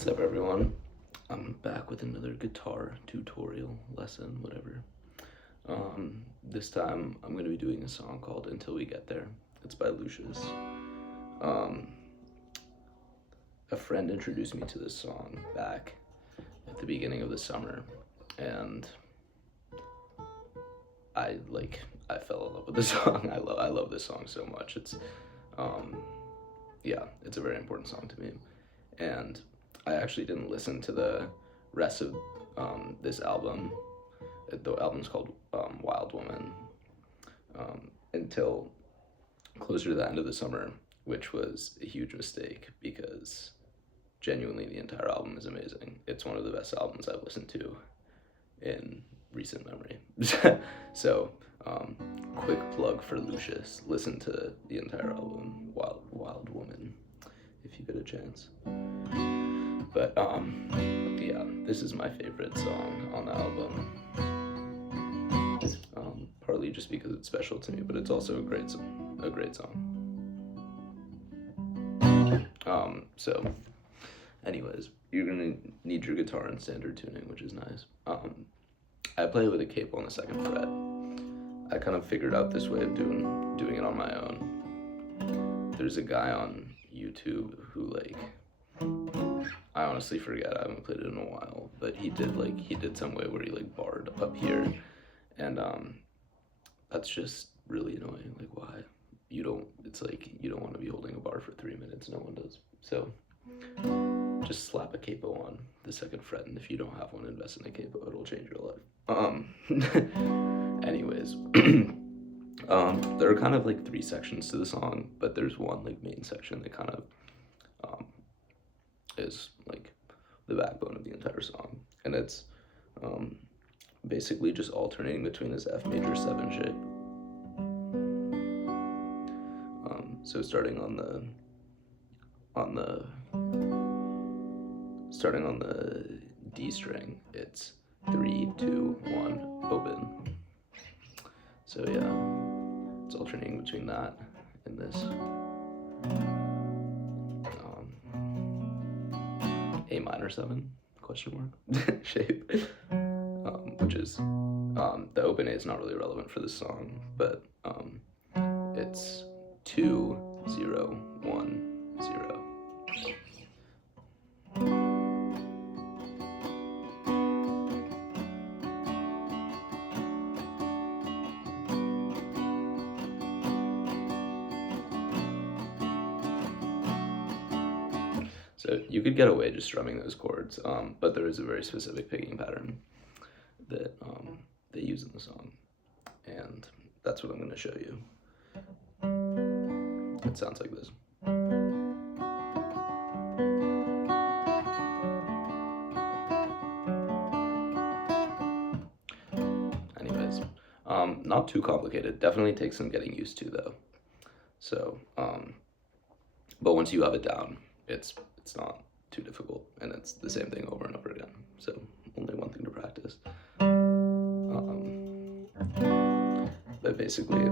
What's up, everyone? I'm back with another guitar tutorial lesson, whatever. This time I'm going to be doing a song called Until We Get There. It's by Lucius. A friend introduced me to this song back at the beginning of the summer, and I fell in love with the song. I love this song so much. It's it's a very important song to me, and I actually didn't listen to the rest of this album. The album's called Wild Woman, until closer to the end of the summer, which was a huge mistake because genuinely the entire album is amazing. It's one of the best albums I've listened to in recent memory. So, quick plug for Lucius. Listen to the entire album, Wild Woman, if you get a chance. But this is my favorite song on the album. Partly just because it's special to me, but it's also a great song. So, anyways, you're gonna need your guitar in standard tuning, which is nice. I play with a capo on the second fret. I kind of figured out this way of doing it on my own. There's a guy on YouTube who I honestly forget. I haven't played it in a while, but he did some way where he barred up here, and that's just really annoying. Why? You don't want to be holding a bar for 3 minutes. No one does. So just slap a capo on the second fret, and if you don't have one, invest in a capo. It'll change your life. Anyways, there are kind of 3 sections to the song, but there's one main section that kind of is the backbone of the entire song, and it's basically just alternating between this F major 7 shape. So starting on the D string, it's 3, 2, 1, open. So yeah, it's alternating between that and this A minor 7 question mark shape, which is the open A is not really relevant for this song, but it's 2, 0, 1, 0. So you could get away just strumming those chords, but there is a very specific picking pattern that they use in the song, and that's what I'm going to show you. It sounds like this. Anyways, not too complicated. Definitely takes some getting used to though. So, but once you have it down, it's not too difficult, and it's the same thing over and over again. So only one thing to practice. But basically,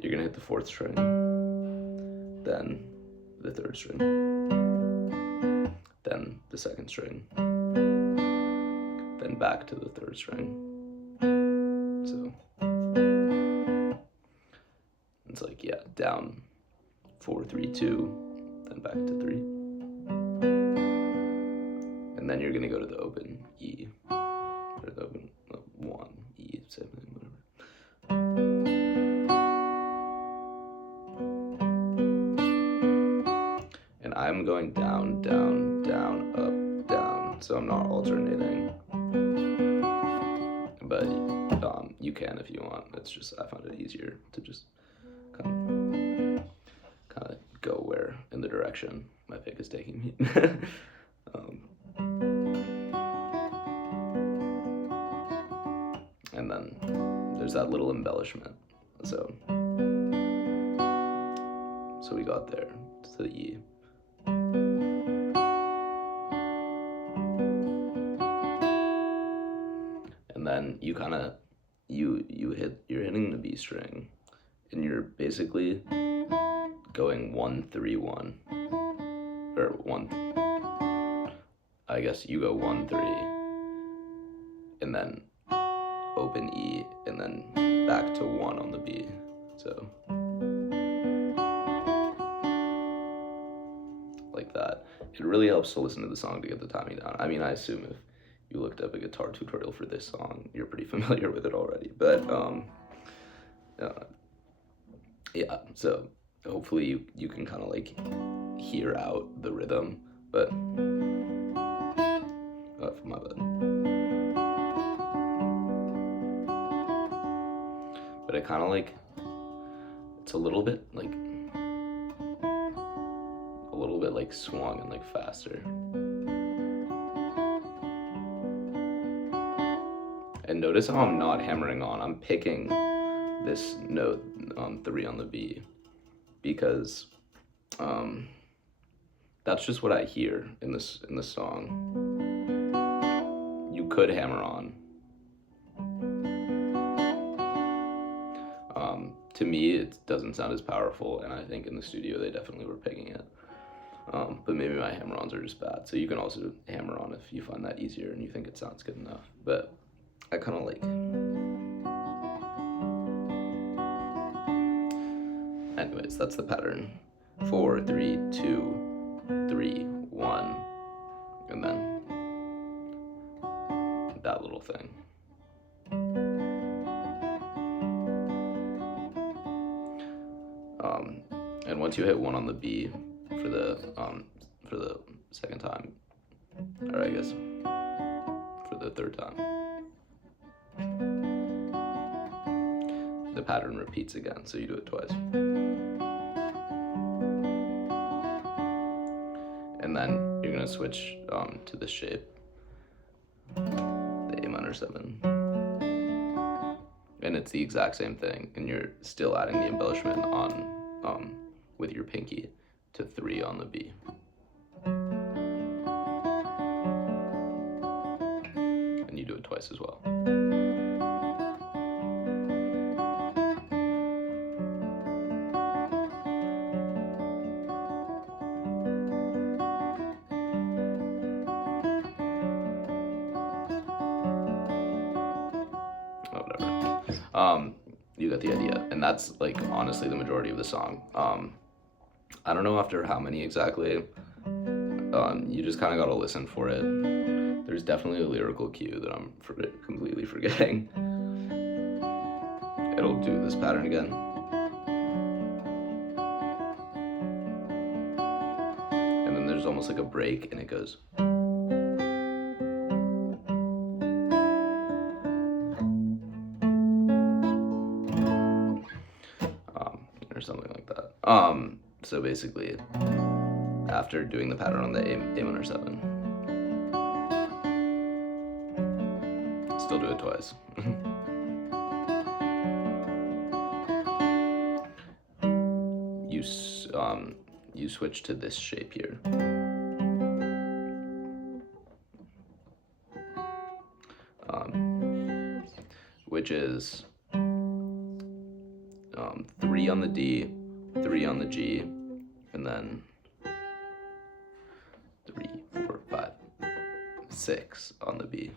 you're gonna hit the 4th string, then the 3rd string, then the 2nd string, then back to the 3rd string. So it's down 4, 3, 2, then back to 3, and then you're gonna go to the open E, or the open 1 E, same thing, whatever. And I'm going down, down, down, up, down, so I'm not alternating, but you can if you want. It's just I found it easier to just kind of go where in the direction my pick is taking me. And then there's that little embellishment. So we got there to the E. And then you kind of you're hitting the B string, and you're basically going 1, 3, 1, or 1, I guess you go 1, 3, and then open E, and then back to 1 on the B. So like that. It really helps to listen to the song to get the timing down. I mean, I assume if you looked up a guitar tutorial for this song, you're pretty familiar with it already. But yeah, so hopefully you can kind of like hear out the rhythm, but my bad. But it kind of like, it's a little bit like swung and like faster. And notice how I'm not hammering on. I'm picking this note on 3 on the B because that's just what I hear in this song. You could hammer on. To me, it doesn't sound as powerful, and I think in the studio they definitely were picking it. But maybe my hammer-ons are just bad. So you can also hammer on if you find that easier and you think it sounds good enough. But I kind of like. Anyways, that's the pattern. 4, 3, 2, 3, 1, and then that little thing. And once you hit 1 on the B for the second time, or I guess for the third time, the pattern repeats again, so you do it twice. And then you're gonna switch to this shape, the A minor 7. And it's the exact same thing, and you're still adding the embellishment on with your pinky to 3 on the B. And you do it twice as well. You got the idea, and that's like honestly the majority of the song. I don't know after how many exactly. You just kind of gotta listen for it. There's definitely a lyrical cue that I'm completely forgetting. It'll do this pattern again. And then there's almost like a break, and it goes. Or something like that. So basically, after doing the pattern on the A minor 7, still do it twice. You switch to this shape here. Which is 3 on the D, 3 on the G, and then 3, 4, 5, 6 on the B.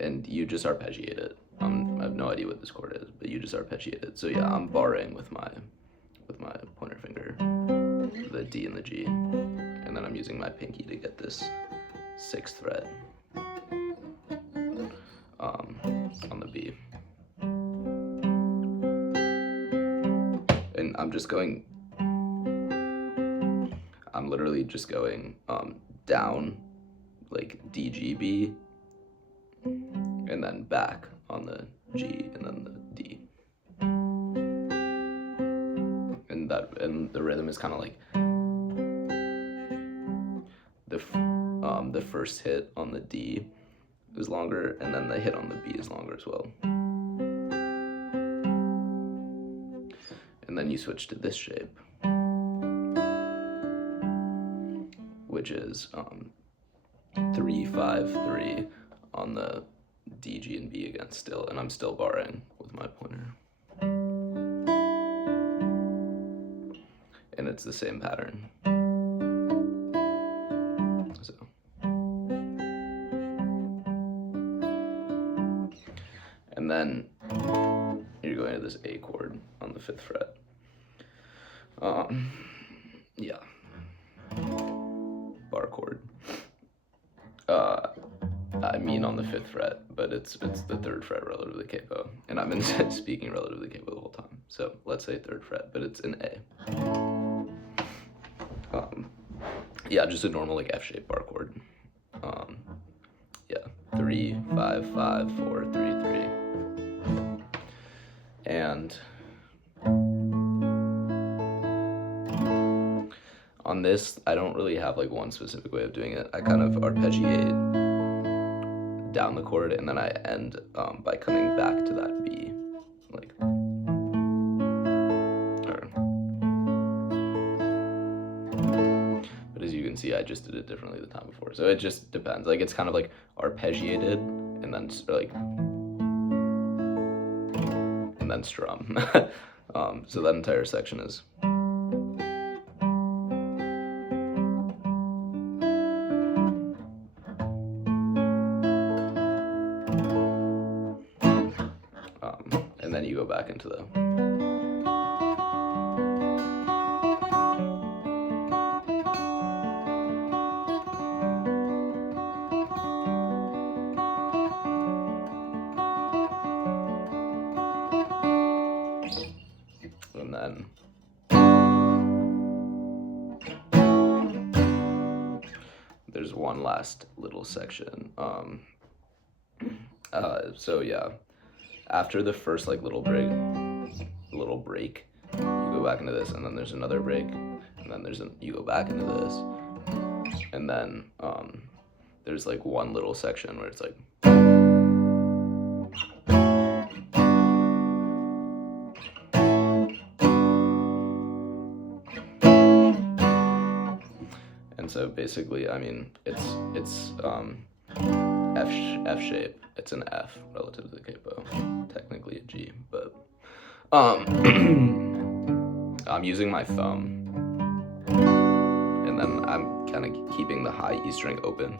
And you just arpeggiate it. I have no idea what this chord is, but you just arpeggiate it. So yeah, I'm barring with my pointer finger, the D and the G, and then I'm using my pinky to get this 6th fret on the B. And I'm literally just going down, like D, G, B, and then back on the G, and then the D. And the rhythm is kind of like the first hit on the D is longer, and then the hit on the B is longer as well. And then you switch to this shape, which is 3, 5, 3 on the D, G, and B again still, and I'm still barring with my pointer. And it's the same pattern. this A chord on the 5th fret. Yeah. Bar chord. I mean on the 5th fret, but it's the 3rd fret relative to the capo, and I've been speaking relative to the capo the whole time. So let's say 3rd fret, but it's an A. Yeah, just a normal like F-shaped bar chord. Yeah, 3, 5, 5, 4, 3, 3, and on this, I don't really have like one specific way of doing it. I kind of arpeggiate down the chord, and then I end by coming back to that B, like. But as you can see, I just did it differently the time before, so it just depends. Like it's kind of like arpeggiated, and then like, and then strum. So that entire section is. And then you go back into the. And then. There's one last little section. So yeah. After the first like little break, you go back into this, and then there's another break, and then you go back into this, and then there's like one little section where it's like. And so basically, I mean, it's F shape. It's an F relative to the capo, technically a G, but I'm using my thumb, and then I'm kind of keeping the high E string open.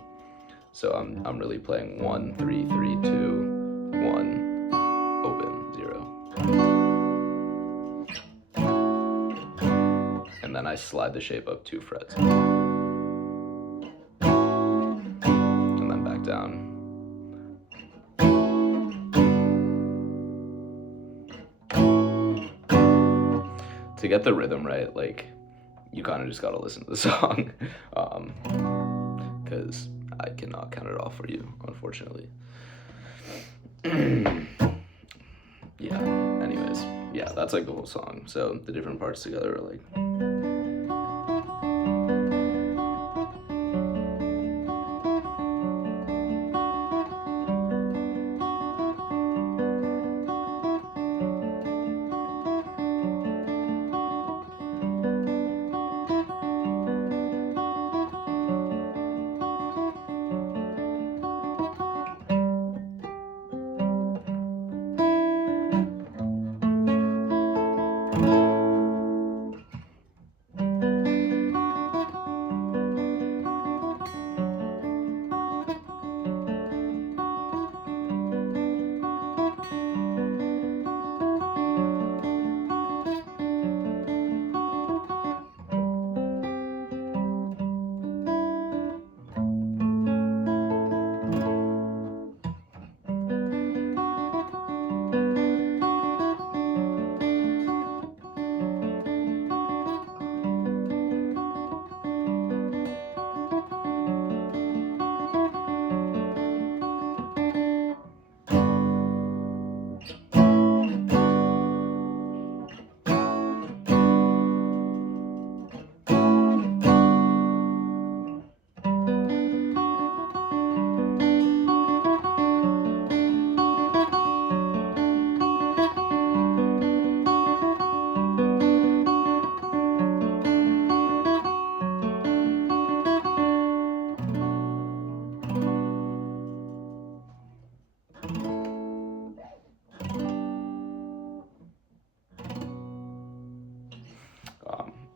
So I'm really playing 1, 3, 3, 2, 1, open, 0. And then I slide the shape up 2 frets. And then back down. To get the rhythm right, like, you kind of just gotta listen to the song, because I cannot count it off for you, unfortunately. Yeah, anyways, yeah, that's like the whole song. So the different parts together are like.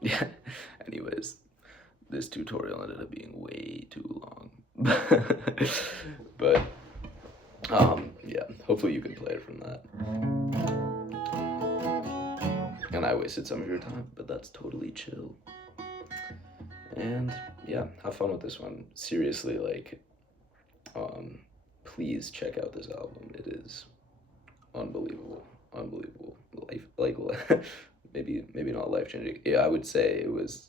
Yeah, anyways, this tutorial ended up being way too long. But, yeah, hopefully you can play it from that. and I wasted some of your time, but that's totally chill. And yeah, have fun with this one. Seriously, like, please check out this album. It is unbelievable, unbelievable. Life, like, maybe not life changing. Yeah, I would say it was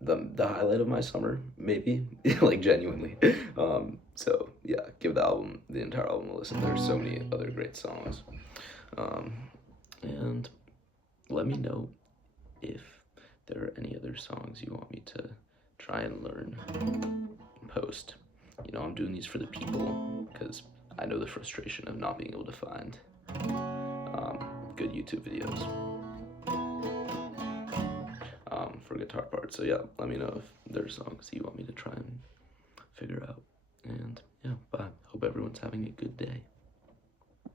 the highlight of my summer, maybe, like genuinely. So yeah, give the entire album a listen. There's so many other great songs, and let me know if there are any other songs you want me to try and learn and post. You know, I'm doing these for the people because I know the frustration of not being able to find good YouTube videos for guitar parts. So yeah, let me know if there are songs you want me to try and figure out. And yeah, bye. Hope everyone's having a good day.